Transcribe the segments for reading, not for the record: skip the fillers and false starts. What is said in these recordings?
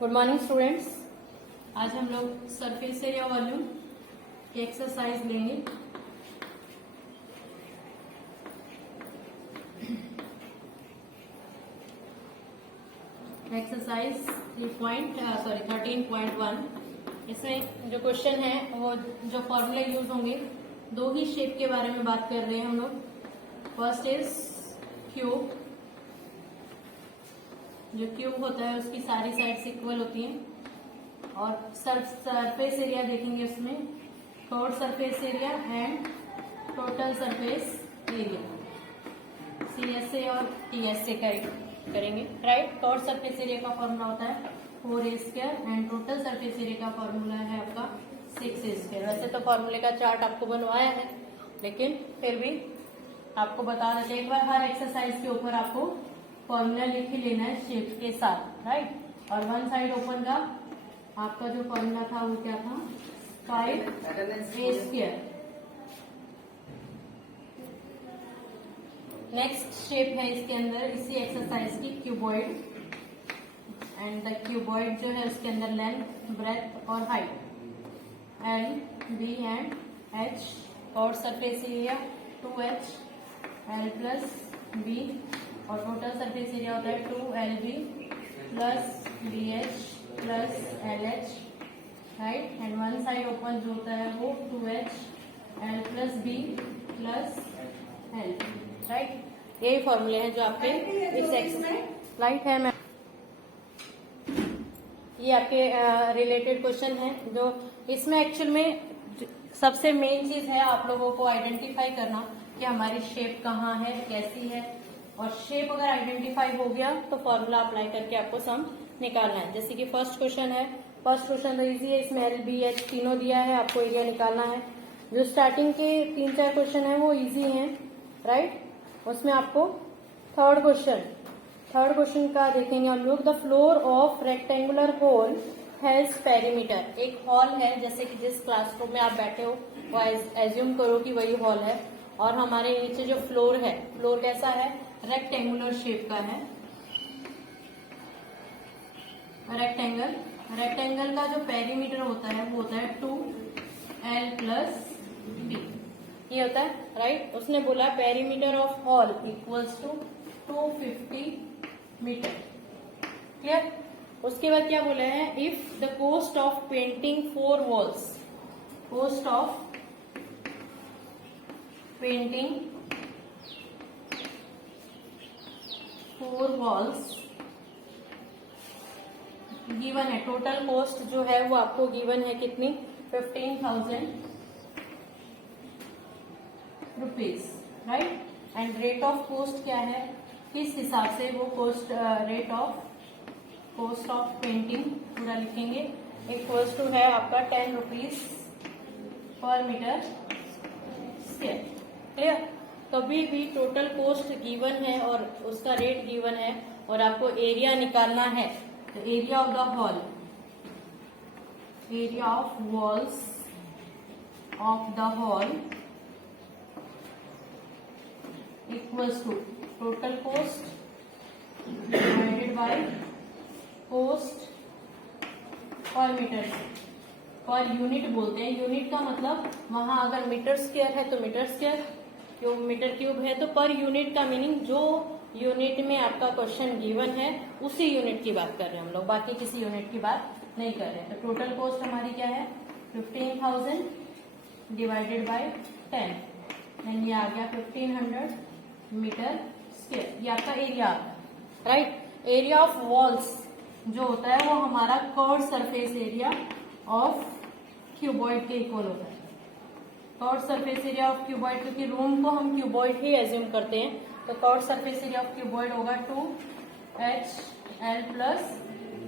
Good morning students. आज हम लोग सरफेस एरिया वॉल्यूम की एक्सरसाइज लेंगे। एक्सरसाइज 13.1। इसमें जो क्वेश्चन है वो जो फॉर्मूले यूज होंगे, दो ही शेप के बारे में बात कर रहे हैं हम लोग। First is cube. जो क्यूब होता है उसकी सारी साइड्स इक्वल होती हैं। और सरफेस एरिया देखेंगे, उसमें curved surface area and total surface area, CSA और TSA करेंगे, राइट। कर्व्ड सरफेस एरिया का फॉर्मूला होता है 4A² and total surface area का फॉर्मूला है आपका 6A²। वैसे तो फॉर्मूले का चार्ट आपको बनवाया है, लेकिन फिर भी आपको बता देते हैं एक बार। हर एक्सरसाइज के ऊपर आपको फॉर्मूला लिख के लेना है शेप के साथ, राइट। और वन साइड ओपन का आपका जो फॉर्मूला था वो क्या था, 5A²। नेक्स्ट शेप है इसके अंदर, इसी एक्सरसाइज की, क्यूबॉइड। एंड द क्यूबॉइड जो है उसके अंदर लेंथ, ब्रेथ और height L, B and H। और surface area 2H L plus B और टोटल सरफेस एरिया होता है 2LB plus BH plus LH, right. And one side open जो होता है वो 2H L plus B plus L, right. यही फॉर्मूले हैं जो आपके इस एक्सरसाइज लाइट है। मैं ये आपके रिलेटेड क्वेश्चन है जो इसमें एक्चुअल में सबसे मेन चीज है आप लोगों को आइडेंटिफाई करना कि हमारी शेप कहाँ है, कैसी है। और शेप अगर आइडेंटिफाई हो गया तो फॉर्मूला अप्लाई करके आपको सम निकालना है। जैसे कि फर्स्ट क्वेश्चन है, फर्स्ट क्वेश्चन तो इजी है, इसमें L, B, H तीनों दिया है, आपको एरिया निकालना है। जो स्टार्टिंग के 3-4 क्वेश्चन है वो इजी हैं, राइट। उसमें आपको थर्ड क्वेश्चन का देखेंगे हम लोग। The floor of rectangular hole has perimeter. एक हॉल है, जैसे कि जिस क्लासरूम में आप बैठे हो वो एज्यूम करो कि वही हॉल है। और हमारे नीचे जो फ्लोर है, फ्लोर कैसा है, रेक्टेंगुलर शेप का है। रेक्टेंगल का जो पेरीमीटर होता है वो होता है 2L प्लस B, ये होता है, राइट। उसने बोला perimeter of hall equals to 250 metre, clear. उसके बाद क्या बोला है, if the cost of painting 4 walls, cost of painting 4 walls given है। टोटल कॉस्ट जो है वो आपको गिवन है कितनी, 15,000 rupees, right. And rate of cost क्या है, किस हिसाब से वो cost, rate of cost of painting पूरा लिखेंगे, इक्वल्स टू है आपका 10 rupees per metre square, clear. कभी भी टोटल कॉस्ट गिवन है और उसका रेट गिवन है और आपको एरिया निकालना है, तो area of the hall, area of walls of the hall equals to total cost divided by cost per metre. Per unit बोलते हैं, यूनिट का मतलब वहां अगर मीटर स्क्वायर है तो metre square, cube metre cube है तो पर यूनिट का मीनिंग जो यूनिट में आपका क्वेश्चन गिवन है उसी यूनिट की बात कर रहे हैं हम लोग, बाकी किसी यूनिट की बात नहीं कर रहे हैं। तो टोटल कॉस्ट हमारी क्या है, 15,000 डिवाइडेड बाय 10, एंड ये आ गया 1500 मीटर स्क्वायर। ये आपका area, right. Area of walls जो होता है वो हमारा curved surface area of cuboid के इक्वल होता है। Curved surface area of cuboid, क्योंकि रूम को हम क्यूबॉइड ही एज्यूम करते हैं, तो curved surface area of cuboid होगा 2H L प्लस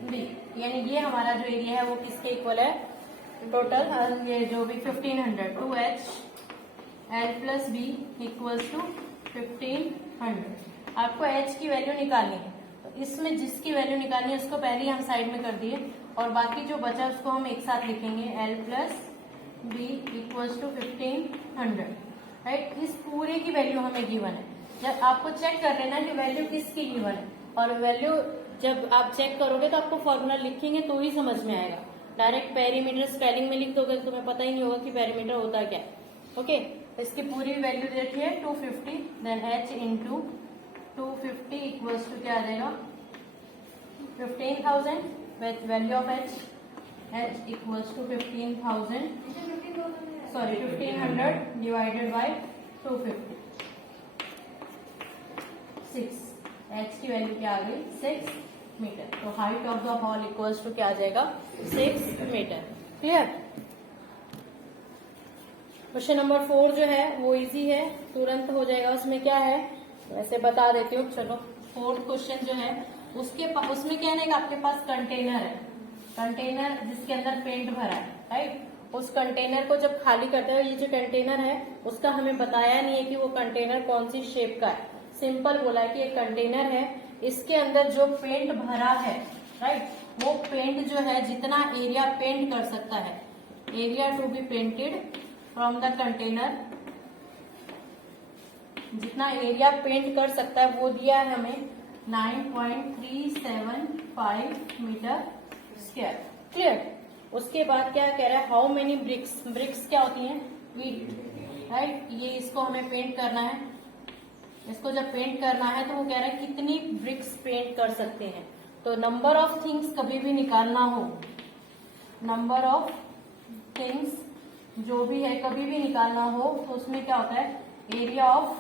B। यानी ये हमारा जो एरिया है वो किसके इक्वल है, टोटल ये जो भी 1500, 2H L plus B equals to 1500। आपको H की वैल्यू निकालनी है, तो इसमें जिसकी वैल्यू निकालनी है उसको पहले ही हम साइड में कर दिए, और बाकी जो बचा उसको हम एक साथ लिखेंगे, L plus B equals to 1500, right. इस पूरे की वैल्यू हमें गिवन है। जब आपको चेक कर लेना कि वैल्यू किसकी गिवन है, और वैल्यू जब आप चेक करोगे तो आपको फॉर्मूला लिखेंगे तो ही समझ में आएगा। डायरेक्ट पेरीमीटर स्पेलिंग में लिख दोगे तो तुम्हें पता ही नहीं होगा कि पेरीमीटर होता क्या है। ओके, तो इसकी पूरी वैल्यू दे रखी है 250, then h into 250 equals to क्या आ जाएगा 15,000 with value of h equals to 15,000 sorry 1500 divided by 250 6, h की वैल्यू क्या आ गई 6 मीटर। तो height of the hall equals to क्या आ जाएगा 6 मीटर। क्लियर। क्वेश्चन नंबर 4 जो है वो इजी है, तुरंत हो जाएगा। उसमें क्या है वैसे बता देती हूँ। चलो 4th क्वेश्चन जो है उसमें क्या है कि आपके पास कंटेनर है, कंटेनर जिसके अंदर पेंट भरा है, राइट। उस कंटेनर को जब खाली करते हैं, ये जो कंटेनर है उसका हमें बताया नहीं है कि वो कंटेनर कौन सी शेप का है। सिंपल बोला है कि एक कंटेनर है, इसके अंदर जो पेंट भरा है, राइट, वो पेंट जो है जितना एरिया पेंट कर सकता है, area to be painted from the container, जितना एरिया पेंट कर सकता है वो दिया है हमें 9.375 मीटर स्क्वायर। क्लियर। उसके बाद क्या कह रहा है, हाउ मेनी ब्रिक्स, ब्रिक्स क्या होती हैं ईंट, राइट। ये इसको हमें पेंट करना है, इसको जब पेंट करना है तो वो कह रहा है कितनी ब्रिक्स पेंट कर सकते हैं। तो नंबर ऑफ थिंग्स कभी भी निकालना हो, नंबर ऑफ थिंग्स जो भी है कभी भी निकालना हो तो उसमें क्या होता है, एरिया ऑफ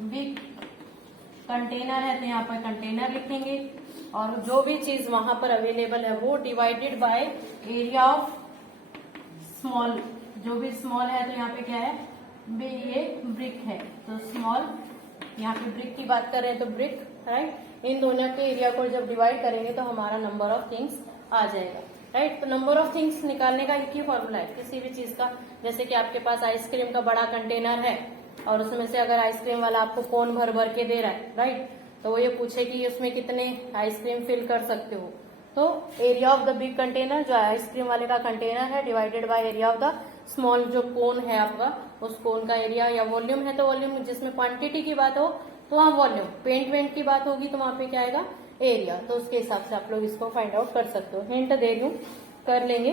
बिग कंटेनर है तो यहाँ पर कंटेनर लिखेंगे, और जो भी चीज वहां पर अवेलेबल है वो divided by area of small, जो भी स्मॉल है तो यहाँ पे क्या है ये ब्रिक है, तो स्मॉल, यहाँ पे ब्रिक की बात कर रहे हैं तो ब्रिक, राइट। इन दोनों के एरिया को जब डिवाइड करेंगे तो हमारा नंबर ऑफ थिंग्स आ जाएगा, राइट। तो नंबर ऑफ थिंग्स निकालने का एक ही फॉर्मूला है किसी भी चीज का। जैसे कि आपके पास आइसक्रीम का बड़ा कंटेनर है और उसमें से अगर आइसक्रीम वाला आपको कोन भर भर के दे रहा है, राइट, तो वो ये पूछे कि उसमें कितने आइसक्रीम फिल कर सकते हो, तो area of the big container जो आइसक्रीम वाले का कंटेनर है divided by area of the small जो कोन है आपका, उस कोन का एरिया, या वॉल्यूम है तो वॉल्यूम, जिसमें क्वांटिटी की बात हो तो वहाँ वॉल्यूम, पेंट वेंट की बात होगी तो वहां पे क्या आएगा एरिया। तो उसके हिसाब से आप लोग इसको फाइंड आउट कर सकते हो। हिंट दे दूं, कर लेंगे,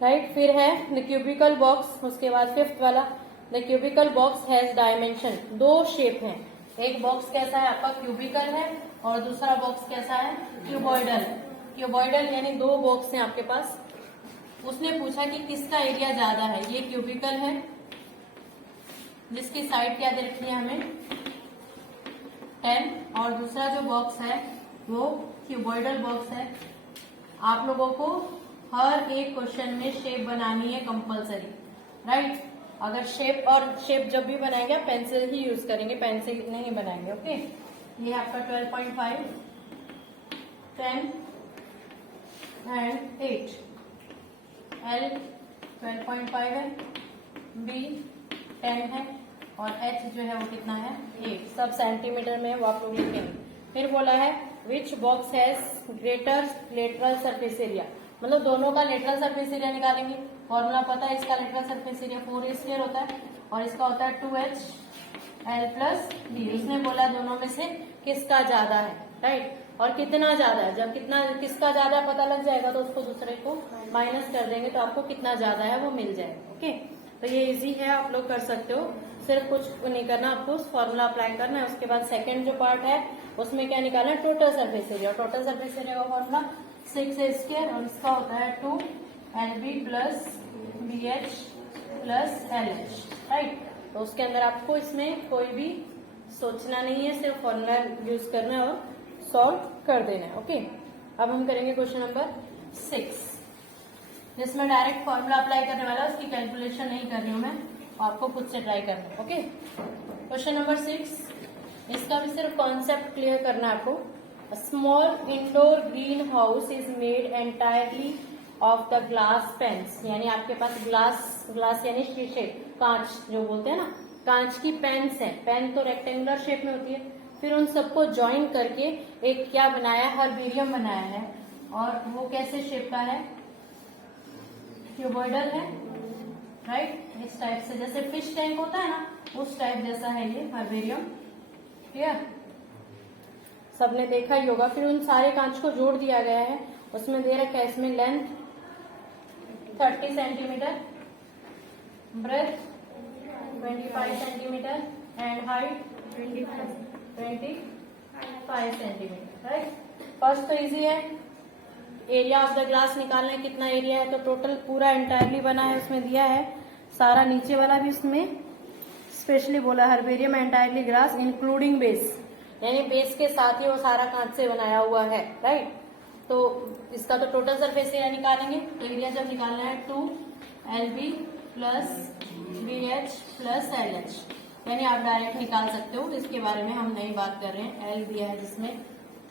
राइट। फिर है द क्यूबिकल बॉक्स, उसके बाद 5th वाला, the cubical box has dimension. 2 shape है, एक बॉक्स कैसा है आपका क्यूबिकल है और दूसरा बॉक्स कैसा है क्यूबॉइडल। क्यूबॉइडल यानी 2 बॉक्स हैं आपके पास। उसने पूछा कि किसका एरिया ज्यादा है, ये क्यूबिकल है जिसकी साइड क्या दे रखी है हमें 10, और दूसरा जो बॉक्स है वो क्यूबॉइडल बॉक्स है। आप लोगों को हर एक क्वेश्चन में शेप बनानी है कंपलसरी, राइट। अगर शेप जब भी बनाएंगे पेंसिल ही यूज करेंगे, पेन से नहीं बनाएंगे, ओके। ये आपका 12.5, 10 एंड 8, L 12.5 है, B 10 है और H जो है वो कितना है 8, सब सेंटीमीटर में वो आप लोग लिखेंगे। फिर बोला है which box has greater lateral surface area, मतलब दोनों का लेटरल सरफेस एरिया निकालेंगे। फॉर्मूला पता है इसका, लेटरल सरफेस एरिया 4a² होता है और इसका होता है 2HL+D। उसने बोला दोनों में से किसका ज्यादा है, राइट, और कितना ज्यादा है। जब किसका ज्यादा पता लग जाएगा तो उसको दूसरे को माइनस कर देंगे तो आपको कितना ज्यादा है वो मिल जाएगा, ओके। तो ये इजी है, आप लोग कर सकते हो, सिर्फ कुछ नहीं करना, आपको फॉर्मूला अप्लाई करना है। उसके बाद सेकंड जो पार्ट है उसमें क्या निकालना है, total surface area. Total surface area का फॉर्मूला 6a² और इसका होता है 2LB+BH+LH, राइट। तो उसके अंदर आपको इसमें कोई भी सोचना नहीं है, सिर्फ फॉर्मूला यूज करना है और सॉल्व कर देना है, ओके। अब हम करेंगे क्वेश्चन नंबर 6, जिसमें डायरेक्ट फॉर्मूला अप्लाई करने वाला है, उसकी कैलकुलेशन नहीं कर रही हूं मैं, आपको खुद से ट्राई करना है, ओके। क्वेश्चन नंबर 6, इसका भी सिर्फ कॉन्सेप्ट क्लियर करना है आपको। Small indoor green house is made entirely of the glass panes, यानी आपके पास ग्लास यानी शीशे, कांच जो बोलते हैं ना, कांच की पेन्स है। पेन तो रेक्टेंगुलर शेप में होती है। फिर उन सबको ज्वाइन करके एक क्या बनाया, हर्बेरियम बनाया है, और वो कैसे शेप का है, क्यूबॉइडल है, राइट। इस टाइप से, जैसे फिश टैंक होता है ना, उस टाइप जैसा है ये हर्बेरियम, क्लियर। सबने देखा ही होगा। फिर उन सारे कांच को जोड़ दिया गया है, उसमें दे रखा है इसमें length 30 centimetre, breadth 25 centimetre and height 25 centimetre, right. First तो इजी है, एरिया ऑफ द ग्लास निकालना है, कितना एरिया है, तो टोटल पूरा एंटायरली बना है, उसमें दिया है सारा, नीचे वाला भी उसमें स्पेशली बोला herbarium entirely glass including base, यानी बेस के साथ ही वो सारा कांच से बनाया हुआ है, राइट। तो इसका तो टोटल सरफेस एरिया निकालेंगे, एरिया जब निकालना है 2LB plus BH plus LH, यानी आप डायरेक्ट निकाल सकते हो, इसके बारे में हम नहीं बात कर रहे हैं। L दिया है जिसमें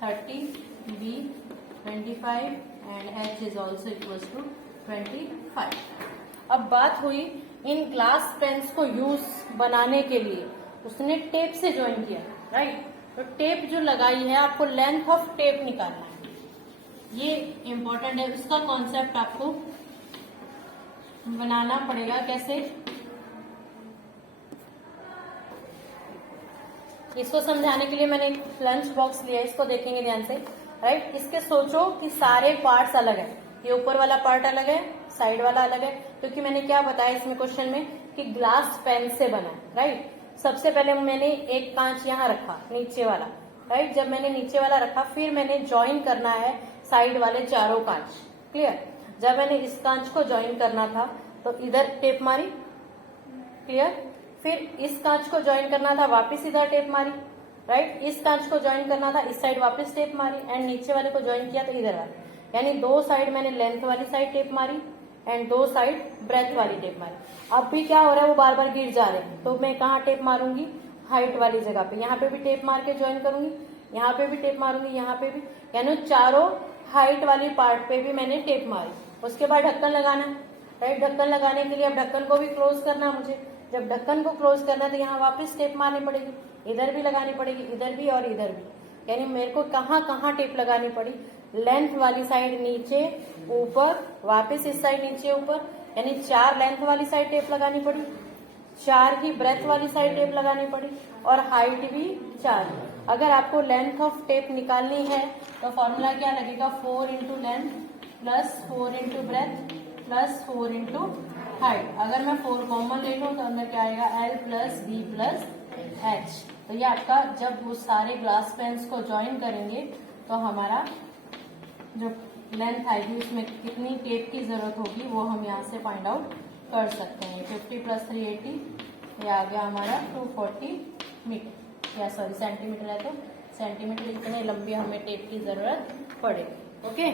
30, B 25 and H is also equal to 25। अब बात हुई इन ग्लास पेन्स को यूज बनाने के लिए, उसने टेप से ज्वाइन किया, राइट। तो टेप जो लगाई है, आपको लेंथ ऑफ टेप निकालना है, ये इंपॉर्टेंट है। उसका कॉन्सेप्ट आपको बनाना पड़ेगा, कैसे, इसको समझाने के लिए मैंने एक लंच बॉक्स लिया है, इसको देखेंगे ध्यान से, राइट। इसके सोचो कि सारे पार्ट्स अलग है, ये ऊपर वाला पार्ट अलग है, साइड वाला अलग है, क्योंकि मैंने क्या बताया इसमें क्वेश्चन में कि ग्लास पेन से बना है, राइट। सबसे पहले मैंने एक कांच यहाँ रखा नीचे वाला, राइट। जब मैंने नीचे वाला रखा, फिर मैंने ज्वाइन करना है साइड वाले चारों कांच, क्लियर। जब मैंने इस कांच को ज्वाइन करना था तो इधर टेप मारी, क्लियर। फिर इस कांच को ज्वाइन करना था, वापस इधर टेप मारी, राइट। इस कांच को ज्वाइन करना था, इस साइड वापस टेप मारी, एंड नीचे वाले को ज्वाइन किया तो इधर वाले, यानी दो साइड मैंने लेंथ वाली साइड टेप मारी एंड दो साइड ब्रेथ वाली टेप मारी। अब भी क्या हो रहा है, वो बार बार गिर जा रहे हैं, तो मैं कहाँ टेप मारूंगी, हाइट वाली जगह पे, यहाँ पे भी टेप मार के ज्वाइन करूंगी, यहाँ पे भी टेप मारूंगी, यहाँ पे भी, यानी चारों हाइट वाली पार्ट पे भी मैंने टेप मारी। उसके बाद ढक्कन लगाना, राइट। ढक्कन लगाने के लिए अब ढक्कन को भी क्लोज करना मुझे, जब ढक्कन को क्लोज करना तो यहाँ वापस टेप मारनी पड़ेगी, इधर भी लगानी पड़ेगी, इधर भी और इधर भी, यानी मेरे को कहाँ कहाँ टेप लगानी पड़ी, लेंथ वाली साइड नीचे ऊपर, वापस इस साइड नीचे ऊपर, यानी 4 लेंथ वाली साइड टेप लगानी पड़ी, 4 ही ब्रेथ वाली साइड टेप लगानी पड़ी, और हाइट भी 4। अगर आपको लेंथ ऑफ टेप निकालनी है तो फॉर्मूला क्या लगेगा, 4 into length plus 4 into breadth plus 4 into height. अगर मैं 4 कॉमन ले लूँ तो अंदर क्या आएगा, L plus B plus H। तो ये आपका, जब वो सारे ग्लास पेन्स को ज्वाइन करेंगे तो हमारा जो लेंथ आएगी उसमें कितनी टेप की जरूरत होगी वो हम यहाँ से फाइंड आउट कर सकते हैं। 50 प्लस 380, ये आ गया हमारा 240 मीटर, या सॉरी सेंटीमीटर है, तो सेंटीमीटर इतने लंबी हमें टेप की जरूरत पड़ेगी, ओके।